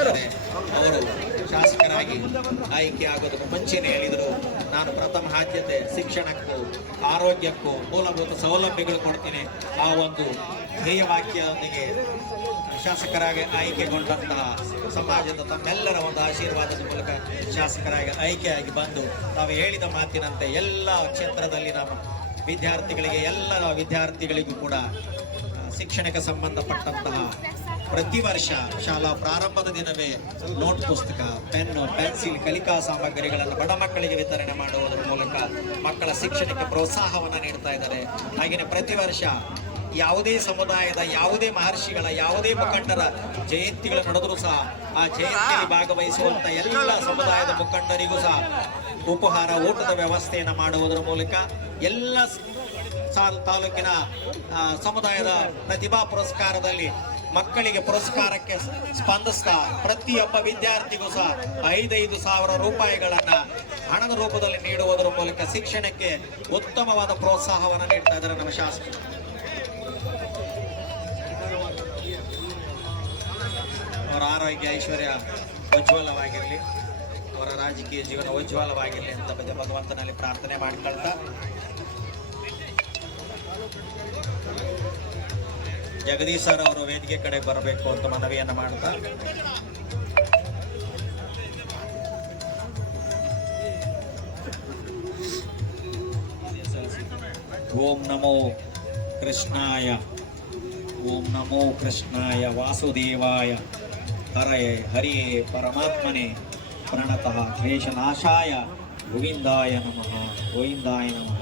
ಅವರು ಶಾಸಕರಾಗಿ ಆಯ್ಕೆ ಆಗೋದಕ್ಕೆ ಮುಂಚೆನೆ ಹೇಳಿದರು. ನಾನು ಪ್ರಥಮ ಆದ್ಯತೆ, ಶಿಕ್ಷಣಕ್ಕೂ, ಆರೋಗ್ಯಕ್ಕೂ ಮೂಲಭೂತ ಸೌಲಭ್ಯಗಳು ಕೊಡ್ತೀನಿ. ಆ ಒಂದು ಧ್ಯೇಯ ವಾಕ್ಯದೊಂದಿಗೆ ಶಾಸಕರಾಗಿ ಆಯ್ಕೆಗೊಂಡಂತಹ ಸಮಾಜದ ತಮ್ಮೆಲ್ಲರ ಒಂದು ಆಶೀರ್ವಾದದ ಮೂಲಕ ಶಾಸಕರಾಗಿ ಆಯ್ಕೆಯಾಗಿ ಬಂದು ತಾವು ಹೇಳಿದ ಮಾತಿನಂತೆ ಎಲ್ಲ ಕ್ಷೇತ್ರದಲ್ಲಿ ನಮ್ಮ ವಿದ್ಯಾರ್ಥಿಗಳಿಗೆ, ಎಲ್ಲ ವಿದ್ಯಾರ್ಥಿಗಳಿಗೂ ಕೂಡ ಶಿಕ್ಷಣಕ್ಕೆ ಸಂಬಂಧಪಟ್ಟಂತಹ ಪ್ರತಿ ವರ್ಷ ಶಾಲಾ ಪ್ರಾರಂಭದ ದಿನವೇ ನೋಟ್ ಪುಸ್ತಕ ಪೆನ್ನು ಪೆನ್ಸಿಲ್, ಕಲಿಕಾ ಸಾಮಗ್ರಿಗಳನ್ನು ಬಡ ಮಕ್ಕಳಿಗೆ ವಿತರಣೆ ಮಾಡುವುದರ ಮೂಲಕ ಮಕ್ಕಳ ಶಿಕ್ಷಣಕ್ಕೆ ಪ್ರೋತ್ಸಾಹವನ್ನು ನೀಡ್ತಾ ಇದ್ದಾರೆ. ಹಾಗೆಯೇ ಪ್ರತಿ ವರ್ಷ ಯಾವುದೇ ಸಮುದಾಯದ, ಯಾವುದೇ ಮಹರ್ಷಿಗಳ, ಯಾವುದೇ ಮುಖಂಡರ ಜಯಂತಿಗಳು ನಡೆದರೂ ಸಹ ಆ ಜಯಂತಿಯಲ್ಲಿ ಭಾಗವಹಿಸುವಂತಹ ಎಲ್ಲ ಸಮುದಾಯದ ಮುಖಂಡರಿಗೂ ಸಹ ಉಪಹಾರ, ಊಟದ ವ್ಯವಸ್ಥೆಯನ್ನು ಮಾಡುವುದರ ಮೂಲಕ ಎಲ್ಲ ಸಾ- ತಾಲೂಕಿನ ಸಮುದಾಯದ ಪ್ರತಿಭಾ ಪುರಸ್ಕಾರದಲ್ಲಿ ಮಕ್ಕಳಿಗೆ ಪುರಸ್ಕಾರಕ್ಕೆ ಸ್ಪಂದಿಸ್ತಾ ಪ್ರತಿಯೊಬ್ಬ ವಿದ್ಯಾರ್ಥಿಗೂ ಸಹ ಐದೈದು ಸಾವಿರ ರೂಪಾಯಿಗಳನ್ನು ಹಣದ ರೂಪದಲ್ಲಿ ನೀಡುವುದರ ಮೂಲಕ ಶಿಕ್ಷಣಕ್ಕೆ ಉತ್ತಮವಾದ ಪ್ರೋತ್ಸಾಹವನ್ನು ನೀಡ್ತಾ ಇದ್ದಾರೆ ನಮ್ಮ ಶಾಸಕರು. ಅವರ ಆರೋಗ್ಯ, ಐಶ್ವರ್ಯ ಉಜ್ವಲವಾಗಿರಲಿ. ಅವರ ರಾಜಕೀಯ ಜೀವನ ಉಜ್ವಲವಾಗಿರಲಿ ಅಂತ ಭಗವಂತನಲ್ಲಿ ಪ್ರಾರ್ಥನೆ ಮಾಡ್ಕೊಳ್ತಾ ಜಗದೀಶ್ ಸರ್ ಅವರು ವೇದಿಕೆ ಕಡೆ ಬರಬೇಕು ಅಂತ ಮನವಿಯನ್ನು ಮಾಡ್ತಾ. ಓಂ ನಮೋ ಕೃಷ್ಣಾಯ. ಓಂ ನಮೋ ಕೃಷ್ಣಾಯ. ವಾಸುದೇವಾಯ. ಹರಯೇ ಹರಿಯೇ ಪರಮಾತ್ಮನೆ ಪ್ರಣತಃ ಕ್ಲೇಶನಾಶಾಯ ಗೋವಿಂದಾಯ ನಮಃ. ಗೋವಿಂದಾಯ ನಮಃ.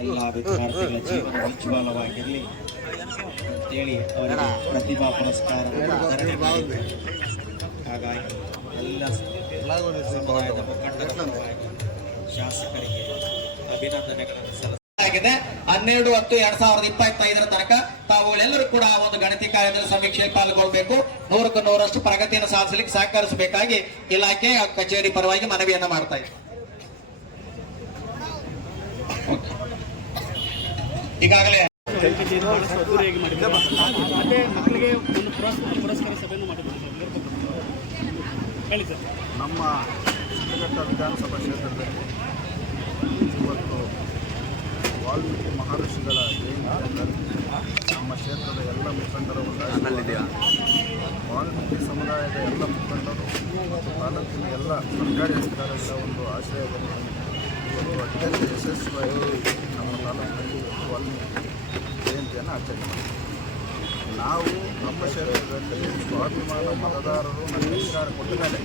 ಎಲ್ಲ ವಿದ್ಯಾರ್ಥಿಗಳ ಜೀವನ ಉಜ್ವಲವಾಗಿರಲಿ ಅಂತೇಳಿ ಅವರಿಗೆ ಪ್ರತಿಭಾ ಪುರಸ್ಕಾರ ಹಾಗಾಗಿ ಎಲ್ಲ ಸಮುದಾಯದ ಮುಖಂಡರ ಪರವಾಗಿ ಶಾಸಕರಿಗೆ ಅಭಿನಂದನೆಗಳನ್ನು ಸಲ್ಲಿಸಲಾಗಿದೆ. ಹನ್ನೆರಡು ಹತ್ತು ಎರಡ್ ಸಾವಿರದ ಇಪ್ಪತ್ತೈದರ ತನಕ ತಾವುಗಳೆಲ್ಲರೂ ಕೂಡ ಆ ಒಂದು ಗಣತಿ ಕಾರ್ಯದಲ್ಲಿ ಸಮೀಕ್ಷೆಯಲ್ಲಿ ಪಾಲ್ಗೊಳ್ಬೇಕು. ನೂರಕ್ಕೂ ನೂರಷ್ಟು ಪ್ರಗತಿಯನ್ನು ಸಾಧಿಸಲಿಕ್ಕೆ ಸಹಕರಿಸಬೇಕಾಗಿ ಇಲಾಖೆ ಕಚೇರಿ ಪರವಾಗಿ ಮನವಿಯನ್ನ ಮಾಡ್ತಾ ಇದ್ದೀವಿ ಈಗಾಗಲೇ ಮಕ್ಕಳಿಗೆ ಒಂದು ಪುರಸ್ಕಾರ ನಮ್ಮ ಚಿತ್ರಘಟ್ಟ ವಿಧಾನಸಭಾ ಕ್ಷೇತ್ರದಲ್ಲಿ ಇವತ್ತು ವಾಲ್ಮೀಕಿ ಮಹರ್ಷಿಗಳ ಜಯಂತಿ ನಮ್ಮ ಕ್ಷೇತ್ರದ ಎಲ್ಲ ಮುಖಂಡರ. ವಾಲ್ಮೀಕಿ ಸಮುದಾಯದ ಎಲ್ಲ ಮುಖಂಡರು ಮತ್ತು ತಾಲೂಕಿನ ಎಲ್ಲ ಸರ್ಕಾರಿ ಅಧಿಕಾರಿಗಳ ಒಂದು ಆಶ್ರಯದಲ್ಲಿ ಇವತ್ತು ಅತ್ಯಂತ ಯಶಸ್ವಿಯಾಗಿ ವಾಲ್ಮೀಕಿ ಜಯಂತಿಯನ್ನು ಆಚರಣೆ ಮಾಡಿದ್ದೀವಿ ನಾವು ನಮ್ಮ ಕ್ಷೇತ್ರದಲ್ಲಿ ಸ್ವಾಭಿಮಾನ ಮತದಾರರು ನಮ್ಮ ಅಧಿಕಾರ ಕೊಟ್ಟ ಮೇಲೆ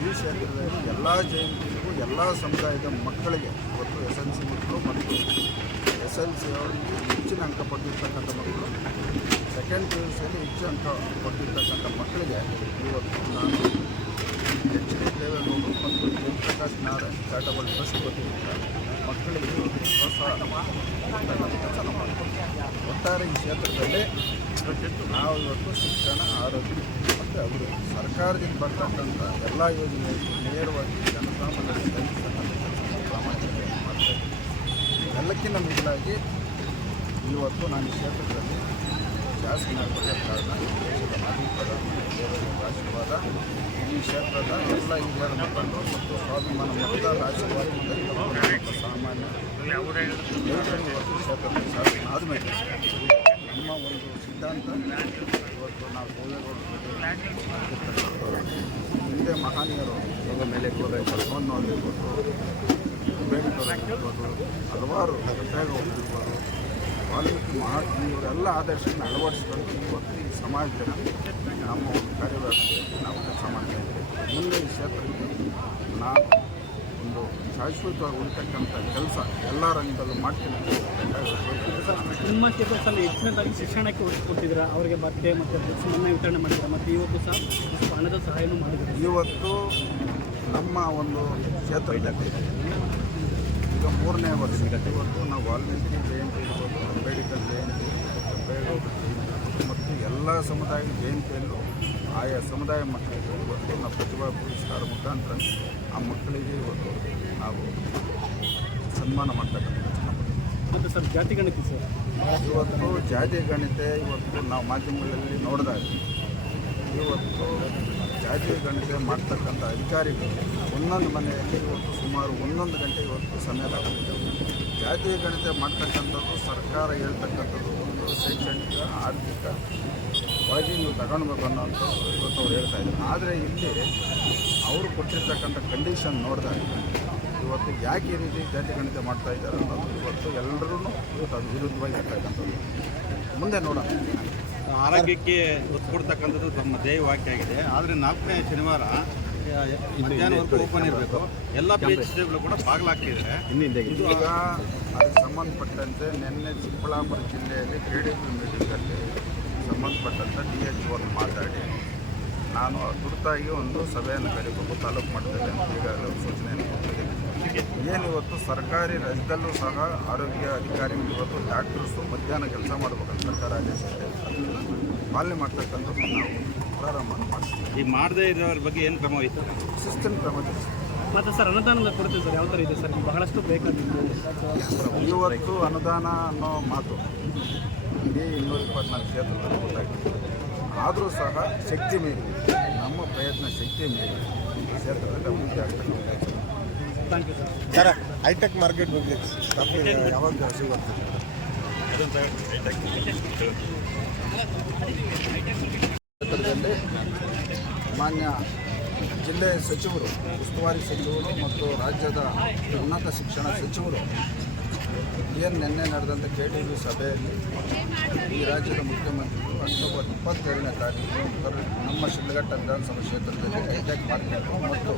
ಈ ಕ್ಷೇತ್ರದಲ್ಲಿ ಎಲ್ಲ ಜಯಂತಿಗೂ ಎಲ್ಲ ಸಮುದಾಯದ ಮಕ್ಕಳಿಗೆ ಇವತ್ತು ಎಸ್ ಎಲ್ ಸಿ ಮಕ್ಕಳು ಮತ್ತು ಎಸ್ ಎಲ್ ಸಿ ಅವರಿಗೆ ಹೆಚ್ಚಿನ ಅಂಕ ಪಡೆದಿರ್ತಕ್ಕಂಥ ಮಕ್ಕಳು ಸೆಕೆಂಡ್ ಪಿ ಯು ಸಿಯಲ್ಲಿ ಹೆಚ್ಚು ಅಂಕ ಪಡೆದಿರ್ತಕ್ಕಂಥ ಮಕ್ಕಳಿಗೆ ಇವತ್ತು ನಾನು ಎಚ್ ಡಿ ದೇವೇಗೌಡರು ಮತ್ತು ಜಯಪ್ರಕಾಶ್ ನಾರಾಯಣ್ ಚಾರಿಟಬಲ್ ಟ್ರಸ್ಟ್ ವತಿಯಿಂದ ಮಕ್ಕಳಿಗೆ ಪ್ರೋತ್ಸಾಹ ಒಟ್ಟಾರೆ ಈ ಕ್ಷೇತ್ರದಲ್ಲಿ ನಾವು ಇವತ್ತು ಶಿಕ್ಷಣ, ಆರೋಗ್ಯ ಮತ್ತು ಅವರು ಸರ್ಕಾರದಿಂದ ಬರ್ತಕ್ಕಂಥ ಎಲ್ಲ ಯೋಜನೆಗಳು ನೇರವಾಗಿ ಜನಸಾಮಾನ್ಯರಿಗೆ ತಲುಪಿಸ್ತಕ್ಕಂಥ ಕೆಲಸ ಪ್ರಾಮಾಣಿಕವಾಗಿ ಮಾಡ್ತಾ ಇದ್ದೀವಿ. ಎಲ್ಲಕ್ಕಿಂತ ಮಿಗಿಲಾಗಿ ಇವತ್ತು ನಾನು ಈ ಕ್ಷೇತ್ರದಲ್ಲಿ ದೇವೇಗೌಡರ ಆಶೀರ್ವಾದ ಈ ಕ್ಷೇತ್ರದ ಎಲ್ಲ ಹಿರಿಯರ ಮುಖಂಡರು ಮತ್ತು ಸಾಮಾನ್ಯ ದೇವೇಗೌಡರು ಇವತ್ತು ಕ್ಷೇತ್ರದ ಶಾಸಕ ಆದಮೇಲೆ ನಮ್ಮ ಒಂದು ಸಿದ್ಧಾಂತ ಇವತ್ತು ನಾವು ಹಿಂದೆ ಮಹನೀಯರು ಮೇಲೆ ಅಂಬೇಡ್ಕರ್ ಆಗಿರ್ಬೋದು ಹಲವಾರು ದೇವೇಗೌಡರು ಇರ್ಬೋದು ವಾಲ್ಮೀಕಿ ಮಹಾತ್ಮ ಇವರೆಲ್ಲ ಆದರ್ಶನ ಅಳವಡಿಸ್ಕೊಂಡು ಇವತ್ತು ಈ ಸಮಾಜದ ನಮ್ಮ ಒಂದು ಕಾರ್ಯವ್ಯಾಪ್ತಿ ನಾವು ಕೆಲಸ ಮಾಡ್ತಾ ಇದ್ದೇವೆ. ಮುಂದೆ ಈ ಕ್ಷೇತ್ರಕ್ಕೆ ನಾನು ಒಂದು ಶಾಶ್ವತವಾಗಿ ಉಳಿತಕ್ಕಂಥ ಕೆಲಸ ಎಲ್ಲ ರಂಗದಲ್ಲೂ ಮಾಡ್ತೀನಿ. ನಿಮ್ಮ ಕ್ಷೇತ್ರದಲ್ಲಿ ಹೆಚ್ಚಿನದಾಗಿ ಶಿಕ್ಷಣಕ್ಕೆ ಒತ್ತು ಕೊಟ್ಟಿದ್ದೀರಾ ಅವರಿಗೆ ಬಟ್ಟೆ ಮತ್ತು ಬುಕ್ಸ್ ಮನ್ನ ವಿತರಣೆ ಮಾಡಿದ್ದಾರೆ? ಮತ್ತು ಇವತ್ತು ಸಹ ಹಣದ ಸಹಾಯನೂ ಮಾಡಿದ್ದಾರೆ? ಇವತ್ತು ನಮ್ಮ ಒಂದು ಕ್ಷೇತ್ರ ಈಗ ಮೂರನೇ ವರ್ಷ ಇವತ್ತು ನಾವು ವಾಲ್ಮೀಕಿ ಜಯಂತಿ ಇರ್ಬೋದು ಅಂಬೇಡ್ಕರ್ ಜಯಂತಿ ಮತ್ತು ಎಲ್ಲ ಸಮುದಾಯದ ಜಯಂತಿಯಲ್ಲೂ ಆಯಾ ಸಮುದಾಯ ಮಕ್ಕಳಿಗೆ ಇವತ್ತು ನಾವು ಪ್ರತಿಭಾ ಪುರಸ್ಕಾರ ಮುಖಾಂತರ ಆ ಮಕ್ಕಳಿಗೆ ಇವತ್ತು ನಾವು ಸನ್ಮಾನ ಮಾಡ್ತಕ್ಕಂಥ ಮತ್ತು ಸರ್ ಜಾತಿ ಗಣಿತ ಸರ್? ಇವತ್ತು ಜಾತಿ ಗಣಿತ ಇವತ್ತು ನಾವು ಮಾಧ್ಯಮಗಳಲ್ಲಿ ನೋಡಿದಾಗ ಇವತ್ತು ಜಾತಿ ಗಣತಿ ಮಾಡ್ತಕ್ಕಂಥ ಅಧಿಕಾರಿಗಳು ಒಂದೊಂದು ಮನೆಯಲ್ಲಿ ಇವತ್ತು ಸುಮಾರು ಒಂದೊಂದು ಗಂಟೆ ಇವತ್ತು ಸಮಯ ತಗೊಂಡಿದ್ದೇವೆ ಜಾತಿ ಗಣಿತ ಮಾಡ್ತಕ್ಕಂಥದ್ದು ಸರ್ಕಾರ ಹೇಳ್ತಕ್ಕಂಥದ್ದು ಒಂದು ಶೈಕ್ಷಣಿಕ ಆರ್ಥಿಕವಾಗಿ ನೀವು ತಗೊಳ್ಬೇಕು ಅನ್ನೋಂಥದ್ದು ಇವತ್ತು ಅವ್ರು ಹೇಳ್ತಾ ಇದ್ದಾರೆ. ಆದರೆ ಇಲ್ಲಿ ಅವರು ಕೊಟ್ಟಿರ್ತಕ್ಕಂಥ ಕಂಡೀಷನ್ ನೋಡಿದಾಗ ಇವತ್ತು ಯಾಕೆ ಈ ರೀತಿ ಜಾತಿ ಗಣಿತ ಮಾಡ್ತಾ ಇದ್ದಾರೆ ಅನ್ನೋದು ಇವತ್ತು ಎಲ್ಲರೂ ಇವತ್ತು ಅದು ವಿರುದ್ಧವಾಗಿ ಇರ್ತಕ್ಕಂಥದ್ದು ಮುಂದೆ ನೋಡೋಣ. ಆರೋಗ್ಯಕ್ಕೆ ಒತ್ತು ಕೊಡ್ತಕ್ಕಂಥದ್ದು ತಮ್ಮ ಧ್ಯೇಯ ವಾಕ್ಯ ಆಗಿದೆ. ಆದರೆ ನಾಲ್ಕನೇ ಶನಿವಾರ ಮಧ್ಯಾಹ್ನವರೆಗೂ ಓಪನ್ ಇರಬೇಕು. ಎಲ್ಲ ಪಿ ಎಚ್ ಸಿಗಳು ಕೂಡ ಬಾಗಿಲಾಗ್ತಿದ್ದಾರೆ ಈಗ ಅದಕ್ಕೆ ಸಂಬಂಧಪಟ್ಟಂತೆ ನಿನ್ನೆ ಚಿಕ್ಕಬಳ್ಳಾಪುರ ಜಿಲ್ಲೆಯಲ್ಲಿ ಕೆ ಡಿ ಪಿ ಮೀಟಿಂಗಲ್ಲಿ ಸಂಬಂಧಪಟ್ಟಂತೆ ಡಿ ಎಚ್ ಅವರು ಮಾತಾಡಿ. ನಾನು ತುರ್ತಾಗಿ ಒಂದು ಸಭೆಯನ್ನು ಕರೀಬೇಕು ತಾಲೂಕು ಮಟ್ಟದಲ್ಲಿ ಅಂತ ಈಗಾಗಲೇ ಸೂಚನೆಯನ್ನು ಕೊಟ್ಟಿದ್ದೀನಿ ಏನು ಇವತ್ತು ಸರ್ಕಾರಿ ರಜದಲ್ಲೂ ಸಹ ಆರೋಗ್ಯ ಅಧಿಕಾರಿಗಳು ಇವತ್ತು ಡಾಕ್ಟರ್ಸು ಮಧ್ಯಾಹ್ನ ಕೆಲಸ ಮಾಡಬೇಕಂತ ಸರ್ಕಾರ ಆದೇಶಿಸಿದೆ. ಅದನ್ನು ಪಾಲನೆ ಮಾಡ್ತಕ್ಕಂಥದ್ದು ನಾವು ಪ್ರಾರಂಭ ಮಾಡ್ತೀವಿ. ಈ ಮಾಡದೇ ಇರೋರ ಬಗ್ಗೆ ಏನು ಕ್ರಮ ವಹಿಸ್ತಾರೆ ಸಿಸ್ಟಮ್ ಕ್ರಮ. ಮತ್ತು ಸರ್ ಅನುದಾನದ ಕೊಡ್ತೀವಿ ಸರ್ ಯಾವ ಥರ ಇದೆ ಸರ್? ಬಹಳಷ್ಟು ಬೇಕಾಗಿತ್ತು. ಇವತ್ತು ಅನುದಾನ ಅನ್ನೋ ಮಾತು ಇಡೀ ಇನ್ನೂರ ಇಪ್ಪತ್ನಾಲ್ಕು ಕ್ಷೇತ್ರದಲ್ಲಿ ಗೊತ್ತಾಗ್ತದೆ ಆದರೂ ಸಹ ಶಕ್ತಿ ಮೀರಿ ನಮ್ಮ ಪ್ರಯತ್ನ ಶಕ್ತಿ ಮೀರಿ ಈ ಕ್ಷೇತ್ರದಲ್ಲಿ ಅಭಿವೃದ್ಧಿ ಆಗ್ತಕ್ಕಂಥ ಸರ್ ಹೈಟೆಕ್ ಮಾರ್ಕೆಟ್ ಬಗ್ಗೆ ಯಾವಾಗ ಸಿಗುತ್ತೆ ಮಾನ್ಯ ಜಿಲ್ಲೆ ಸಚಿವರು, ಉಸ್ತುವಾರಿ ಸಚಿವರು ಮತ್ತು ರಾಜ್ಯದ ಉನ್ನತ ಶಿಕ್ಷಣ ಸಚಿವರು ಏನು ನಿನ್ನೆ ನಡೆದಂಥ ಕೆ ಡಿ ಬಿ ಸಭೆಯಲ್ಲಿ ಈ ರಾಜ್ಯದ ಮುಖ್ಯಮಂತ್ರಿಗಳು ಅಕ್ಟೋಬರ್ ಇಪ್ಪತ್ತೇಳನೇ ತಾರೀಕು ನಮ್ಮ ಶಿಡ್ಲಘಟ್ಟ ವಿಧಾನಸಭಾ ಕ್ಷೇತ್ರದಲ್ಲಿ ಹೈಟೆಕ್ ಮಾರ್ಕೆಟ್ ಮತ್ತು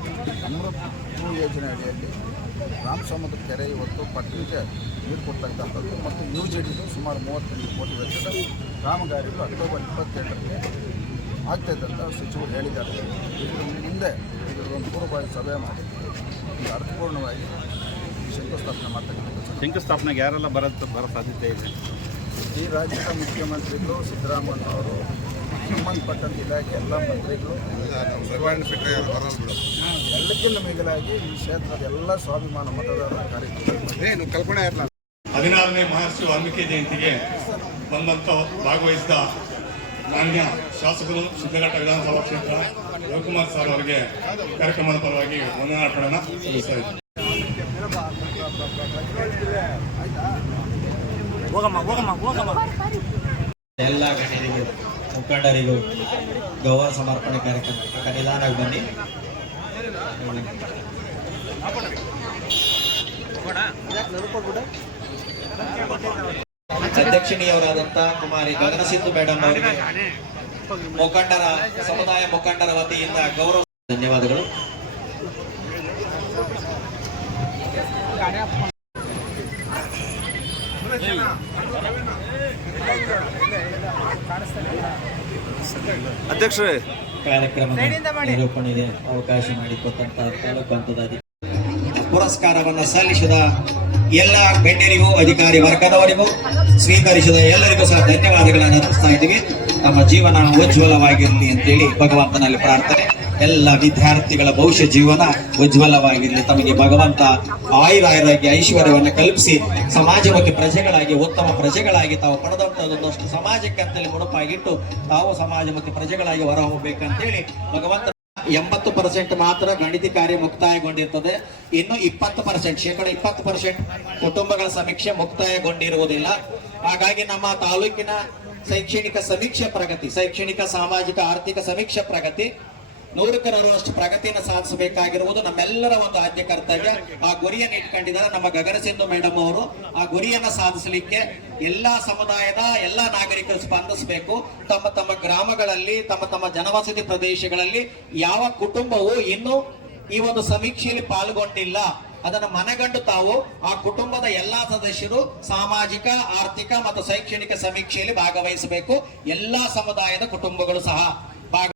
ಅಮೃತ್ ಭೂ ಯೋಜನೆ ಅಡಿಯಲ್ಲಿ ರಾಮಸಮುದ್ರ ಕೆರೆ ಇವತ್ತು ಪಟ್ಟಿಗೆ ನೀರು ಕೊಡ್ತಕ್ಕಂಥದ್ದು ಮತ್ತು ಯು ಜಿ ಡಿದು ಸುಮಾರು ಮೂವತ್ತೆಂಟು ಕೋಟಿ ವೆಚ್ಚದ ಕಾಮಗಾರಿಗಳು ಅಕ್ಟೋಬರ್ ಇಪ್ಪತ್ತೆರಡಕ್ಕೆ ಆಗ್ತದೆ ಅಂತ ಸಚಿವರು ಹೇಳಿದ್ದಾರೆ. ಇದರ ಮುಂದೆ ಇದರ ಒಂದು ಪೂರ್ವಭಾವಿ ಸಭೆ ಮಾಡಿ ಅರ್ಥಪೂರ್ಣವಾಗಿ ಶಂಕುಸ್ಥಾಪನೆ ಮಾಡ್ತಕ್ಕಂಥದ್ದು ಶಂಕುಸ್ಥಾಪನೆಗೆ ಯಾರೆಲ್ಲ ಬರ ಬರ ಸಾಧ್ಯತೆ ಇದೆ? ಈ ರಾಜ್ಯದ ಮುಖ್ಯಮಂತ್ರಿಗಳು ಸಿದ್ದರಾಮಯ್ಯ ಅವರು ಸಂಬಂಧಪಟ್ಟಂತ ಇಲಾಖೆ ಎಲ್ಲ ಮಂತ್ರಿಗಳು ಎಲ್ಲಕ್ಕಿಂತ ಮಿಗಿಲಾಗಿ ಈ ಕ್ಷೇತ್ರದ ಎಲ್ಲ ಸ್ವಾಭಿಮಾನ ಮತದಾರರ ಕಾರ್ಯಕ್ರಮ. ಏನು ಕಲ್ಪನೆ ಇರಲ್ಲ ಹದಿನಾರನೇ ಮಹರ್ಷಿ ವಾಲ್ಮೀಕಿ ಜಯಂತಿಗೆ ಬಂದಂತ ಭಾಗವಹಿಸಿದ ಮಾನ್ಯ ಶಾಸಕರು ಸಿದ್ದಘಟ್ಟ ವಿಧಾನಸಭಾ ಕ್ಷೇತ್ರ ರವಿಕುಮಾರ್ ಸರ್ ಅವರಿಗೆ ಕಾರ್ಯಕ್ರಮದ ಪರವಾಗಿ ವಂದನಾರ್ಪಣೆ ಸಲ್ಲಿಸ್ತಾ ಹೋಗಮ್ಮ ಹೋಗಮ್ಮ ಹೋಗಮ್ಮ. ಎಲ್ಲ ಗಣ್ಯರಿಗೂ, ಮುಖಂಡರಿಗೂ ಗೌರವ ಸಮರ್ಪಣೆ ಕಾರ್ಯಕ್ರಮಕ್ಕೆ ನಿಧಾನವಾಗಿ ಬನ್ನಿ. ಅಧ್ಯಕ್ಷಿಣಿಯವರಾದಂಥ ಕುಮಾರಿ ಗಗನಸಿಂಧು ಮೇಡಮ್ ಅವರಿಗೆ ಮುಖಂಡರ, ಸಮುದಾಯ ಮುಖಂಡರ ವತಿಯಿಂದ ಗೌರವ ಧನ್ಯವಾದಗಳು. ಅಧ್ಯಕ್ಷರೇ. ಕಾರ್ಯಕ್ರಮದ ನಿರೂಪಣೆಗೆ ಅವಕಾಶ ಮಾಡಿಕೊಟ್ಟಂತಹ ತಾಲೂಕು ಹಂತದ ಅಧಿಕಾರಿ ಪುರಸ್ಕಾರವನ್ನು ಸಲ್ಲಿಸಿದ ಎಲ್ಲ ಗಣ್ಯರಿಗೂ ಅಧಿಕಾರಿ ವರ್ಗದವರಿಗೂ ಸ್ವೀಕರಿಸಿದ ಎಲ್ಲರಿಗೂ ಸಹ ಧನ್ಯವಾದಗಳನ್ನು ಅರ್ಪಿಸ್ತಾ ಇದ್ದೀವಿ. ತಮ್ಮ ಜೀವನ ಉಜ್ವಲವಾಗಿರಲಿ ಅಂತೇಳಿ ಭಗವಂತನಲ್ಲಿ ಪ್ರಾರ್ಥನೆ. ಎಲ್ಲ ವಿದ್ಯಾರ್ಥಿಗಳ ಭವಿಷ್ಯ ಜೀವನ ಉಜ್ವಲವಾಗಿರಲಿ. ತಮಗೆ ಭಗವಂತ ಆಯುರಾಯರಾಗಿ ಐಶ್ವರ್ಯವನ್ನು ಕಲ್ಪಿಸಿ ಮತ್ತು ಪ್ರಜೆಗಳಾಗಿ, ಉತ್ತಮ ಪ್ರಜೆಗಳಾಗಿ, ತಾವು ಪಡೆದಂತಹದೊಂದಷ್ಟು ಸಮಾಜಕ್ಕೆ ಅಂತೇಳಿ ಮುಡುಪಾಗಿಟ್ಟು ತಾವು ಸಮಾಜ ಮತ್ತು ಪ್ರಜೆಗಳಾಗಿ ಹೊರಹೋಗ್ಬೇಕಂತೇಳಿ ಭಗವಂತ ಎಂಬತ್ತು ಪರ್ಸೆಂಟ್ ಮಾತ್ರ ಗಣಿತ ಕಾರ್ಯ ಮುಕ್ತಾಯಗೊಂಡಿರ್ತದೆ. ಇನ್ನು ಇಪ್ಪತ್ತು ಪರ್ಸೆಂಟ್, ಶೇಕಡ ಇಪ್ಪತ್ತು ಪರ್ಸೆಂಟ್ ಕುಟುಂಬಗಳ ಸಮೀಕ್ಷೆ ಮುಕ್ತಾಯಗೊಂಡಿರುವುದಿಲ್ಲ. ಹಾಗಾಗಿ ನಮ್ಮ ತಾಲೂಕಿನ ಶೈಕ್ಷಣಿಕ ಸಮೀಕ್ಷೆ ಪ್ರಗತಿ, ಶೈಕ್ಷಣಿಕ, ಸಾಮಾಜಿಕ, ಆರ್ಥಿಕ ಸಮೀಕ್ಷೆ ಪ್ರಗತಿ ನೂರಕ್ಕೆ ನೂರಷ್ಟು ಪ್ರಗತಿಯನ್ನು ಸಾಧಿಸಬೇಕಾಗಿರುವುದು ನಮ್ಮೆಲ್ಲರ ಒಂದು ಆದ್ಯ ಕರ್ತವ್ಯ. ಆ ಗುರಿಯನ್ನು ಇಟ್ಕೊಂಡಿದ್ದಾರೆ ನಮ್ಮ ಗಗನಸಿಂಧು ಮೇಡಮ್ ಅವರು. ಆ ಗುರಿಯನ್ನ ಸಾಧಿಸಲಿಕ್ಕೆ ಎಲ್ಲಾ ಸಮುದಾಯದ ಎಲ್ಲಾ ನಾಗರಿಕರು ಸ್ಪಂದಿಸಬೇಕು. ತಮ್ಮ ತಮ್ಮ ಗ್ರಾಮಗಳಲ್ಲಿ, ತಮ್ಮ ತಮ್ಮ ಜನವಸತಿ ಪ್ರದೇಶಗಳಲ್ಲಿ ಯಾವ ಕುಟುಂಬವು ಇನ್ನು ಈ ಒಂದು ಸಮೀಕ್ಷೆಯಲ್ಲಿ ಪಾಲ್ಗೊಂಡಿಲ್ಲ. ಅದನ್ನು ಮನಗಂಡು ತಾವು ಆ ಕುಟುಂಬದ ಎಲ್ಲಾ ಸದಸ್ಯರು ಸಾಮಾಜಿಕ, ಆರ್ಥಿಕ ಮತ್ತು ಶೈಕ್ಷಣಿಕ ಸಮೀಕ್ಷೆಯಲ್ಲಿ ಭಾಗವಹಿಸಬೇಕು. ಎಲ್ಲಾ ಸಮುದಾಯದ ಕುಟುಂಬಗಳು ಸಹ.